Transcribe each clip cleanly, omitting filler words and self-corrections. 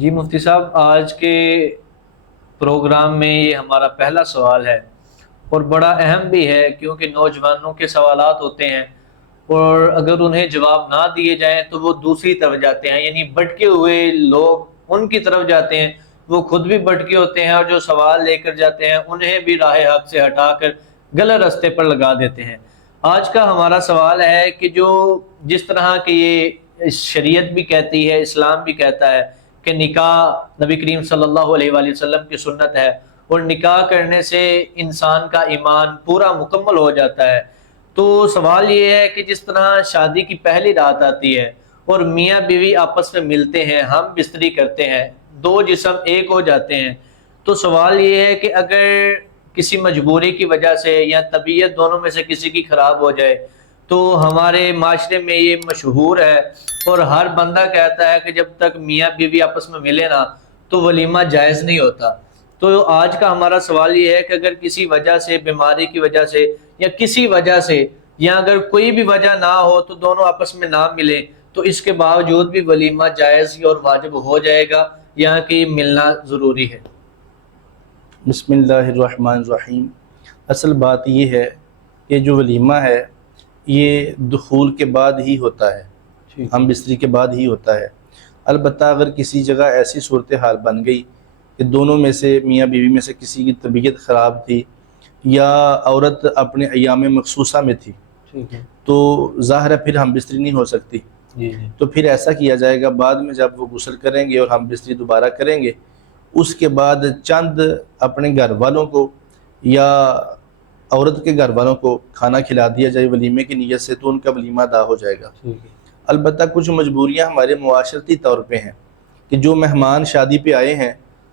جی مفتی صاحب، آج کے پروگرام میں یہ ہمارا پہلا سوال ہے اور بڑا اہم بھی ہے، کیونکہ نوجوانوں کے سوالات ہوتے ہیں اور اگر انہیں جواب نہ دیے جائیں تو وہ دوسری طرف جاتے ہیں، یعنی بھٹکے ہوئے لوگ ان کی طرف جاتے ہیں، وہ خود بھی بھٹکے ہوتے ہیں اور جو سوال لے کر جاتے ہیں انہیں بھی راہ حق سے ہٹا کر غلط راستے پر لگا دیتے ہیں۔ آج کا ہمارا سوال ہے کہ جس طرح کہ یہ شریعت بھی کہتی ہے، اسلام بھی کہتا ہے کہ نکاح نبی کریم صلی اللہ علیہ وآلہ وسلم کی سنت ہے اور نکاح کرنے سے انسان کا ایمان پورا مکمل ہو جاتا ہے، تو سوال یہ ہے کہ جس طرح شادی کی پہلی رات آتی ہے اور میاں بیوی آپس میں ملتے ہیں، ہم بستری کرتے ہیں، دو جسم ایک ہو جاتے ہیں، تو سوال یہ ہے کہ اگر کسی مجبوری کی وجہ سے یا طبیعت دونوں میں سے کسی کی خراب ہو جائے تو ہمارے معاشرے میں یہ مشہور ہے اور ہر بندہ کہتا ہے کہ جب تک میاں بیوی آپس میں ملے نا تو ولیمہ جائز نہیں ہوتا۔ تو آج کا ہمارا سوال یہ ہے کہ اگر کسی وجہ سے، بیماری کی وجہ سے یا کسی وجہ سے، یا اگر کوئی بھی وجہ نہ ہو تو دونوں آپس میں نہ ملیں تو اس کے باوجود بھی ولیمہ جائز اور واجب ہو جائے گا یا کہ ملنا ضروری ہے؟ بسم اللہ الرحمن الرحیم۔ اصل بات یہ ہے کہ جو ولیمہ ہے یہ دخول کے بعد ہی ہوتا ہے، ہم بستری کے بعد ہی ہوتا ہے۔ البتہ اگر کسی جگہ ایسی صورتحال بن گئی کہ دونوں میں سے، میاں بیوی میں سے کسی کی طبیعت خراب تھی یا عورت اپنے ایام مخصوصہ میں تھی تو ظاہر ہے پھر ہم بستری نہیں ہو سکتی، تو پھر ایسا کیا جائے گا، بعد میں جب وہ غسل کریں گے اور ہم بستری دوبارہ کریں گے اس کے بعد چند اپنے گھر والوں کو یا عورت کے گھر والوں کو کھانا کھلا دیا جائے ولیمے کی نیت سے، تو ان کا ولیمہ ادا ہو جائے گا۔ البتہ کچھ مجبوریاں ہمارے معاشرتی طور پہ ہیں کہ جو مہمان شادی پہ آئے ہیں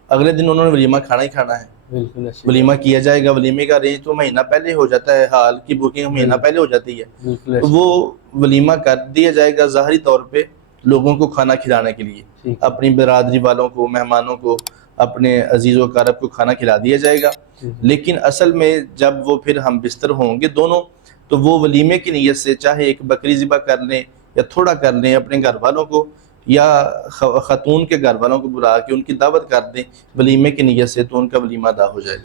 اگلے دن انہوں نے ولیمہ کھانا ہی کھانا ہے، ولیمہ کیا جائے گا۔ ولیمے کا ارینج تو مہینہ پہلے ہو جاتا ہے، حال کی بکنگ مہینہ پہلے ہو جاتی ہے، تو وہ ولیمہ کر دیا جائے گا ظاہری طور پہ لوگوں کو کھانا کھلانے کے لیے، اپنی برادری والوں کو، مہمانوں کو، اپنے عزیز و اقارب کو کھانا کھلا دیا جائے گا۔ لیکن اصل میں جب وہ پھر ہم بستر ہوں گے دونوں تو وہ ولیمے کی نیت سے چاہے ایک بکری ذبح کر لیں یا تھوڑا کر لیں، اپنے گھر والوں کو یا خاتون کے گھر والوں کو بلا کے ان کی دعوت کر دیں ولیمے کی نیت سے، تو ان کا ولیمہ ادا ہو جائے گا۔